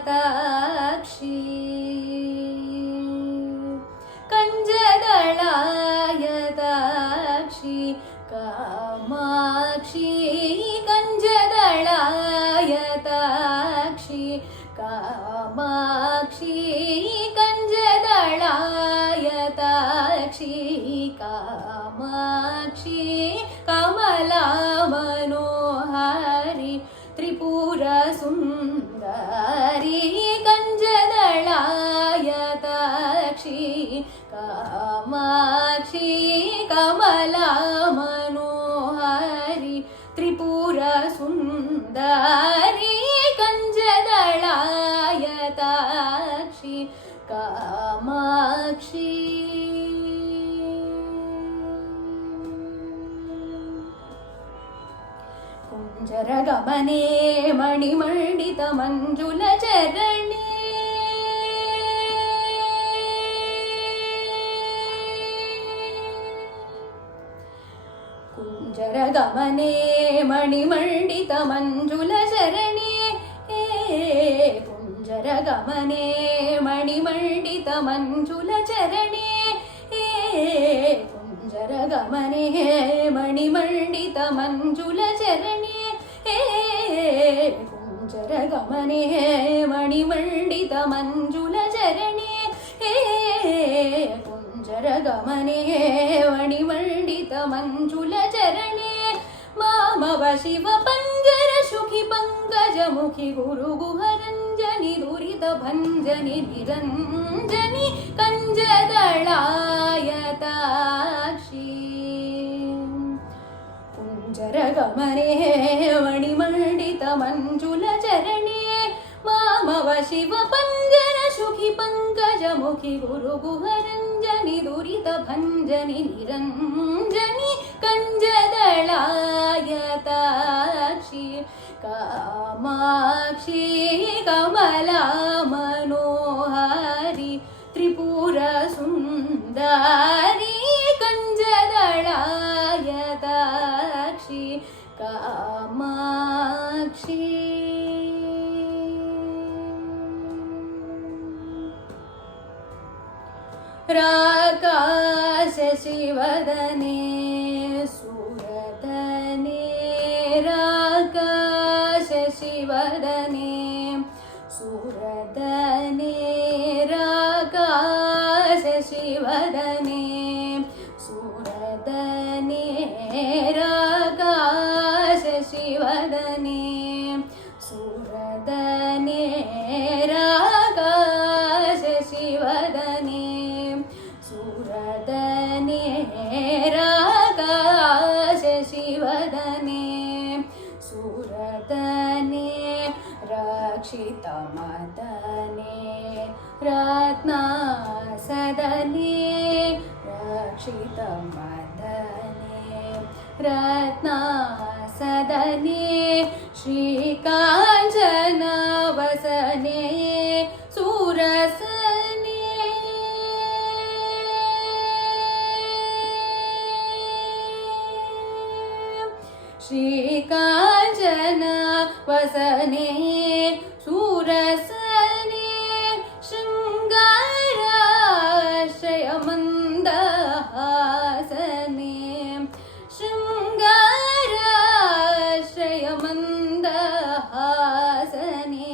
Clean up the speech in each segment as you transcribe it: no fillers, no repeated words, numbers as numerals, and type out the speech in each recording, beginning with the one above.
कञ्जदलायताक्षी कञ्जदलायताक्षी कामाक्षी कञ्जदलायताक्षी कामाक्षी कञ्जदलायताक्षी कामाक्षी कमला मनोहारी त्रिपुरसुन्दरी कञ्जदलायताक्षी कामाक्षी कमला मनोहारी त्रिपुरसुन्दरी कञ्जदलायताक्षी कामाक्षी कुञ्जरगमने मणिमण्डितमञ्जुलचरणे कुञ्जरगमने मणिमण्डितमञ्जुलचरणे कुञ्जरगमने मणिमण्डितमञ्जुलचरणे कुञ्जरगमने मणिमण्डितमञ्जुलचरणे कुञ्जरगमने मणिमण्डितमञ्जुलचरणे कुञ्जरगमने मणिमण्डितमञ्जुलचरणे मामव शिव पञ्जरशुखि पङ्कजमुखि गुरुगुहरञ्जनि दुरितभञ्जनि निरञ्जनि कञ्जदलायताक्षी कुञ्जरगमने मणिमण्डितमञ्जुलचरणे मामव शिव पञ्जरशुखि पङ्कजमुखि गुरुगुहरञ्जनि दुरितभञ्जनि निरञ्जनि कञ्जदलायताक्षी कामाक्षी कमला मनोहारी त्रिपुरसुन्दरी कञ्जदलायताक्षी कामाक्षी राकाशशिवदने सुरदने राकाशशिवदने सुरदने राकाशशिवदने सुरदने राकाशशिवदने सुरदने राकाशशिवदने सुरदने राकाशशिवदने सुरदने रक्षितमदने रत्नासदने रक्षितमदने रत्नासदने श्रीकाञ्चनवसने सुरसने श्रीकाञ्चनवसने सुरसने शृङ्गाराश्रयमन्दहासने शृङ्गाराश्रयमन्दहासने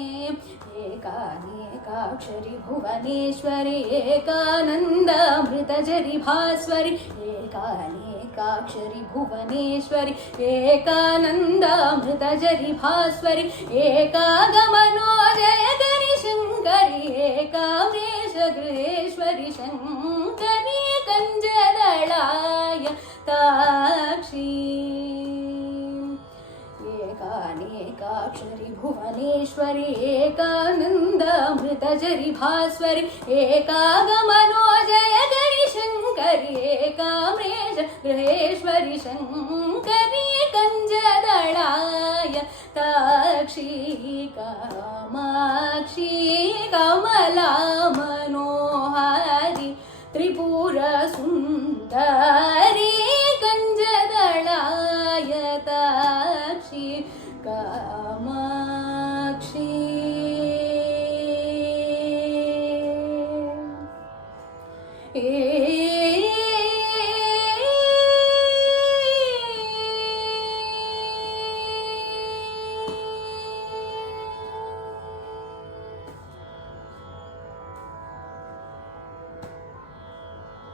एकानेकाक्षरि भुवनेश्वरि एकानन्दामृतजरि भास्वरि एकानेकाक्षरि भुवनेश्वरि एकानन्दामृतजरि भास्वरि एकागमनोदयकरि शङ्करि एकाम्रेश गृहेश्वरि शङ्करि कञ्जदलायताक्षी एकानेकाक्षरि भुवनेश्वरि एकानन्दामृतजरि भास्वरि एकागमनोजयकरि शङ्करि एकाम्रेश गृहेश्वरि शङ्करि कञ्जदलायताक्षी कामाक्षी कमला मनोहारी त्रिपुरसुन्दरी कञ्जदलायताक्षी कामाक्षी हे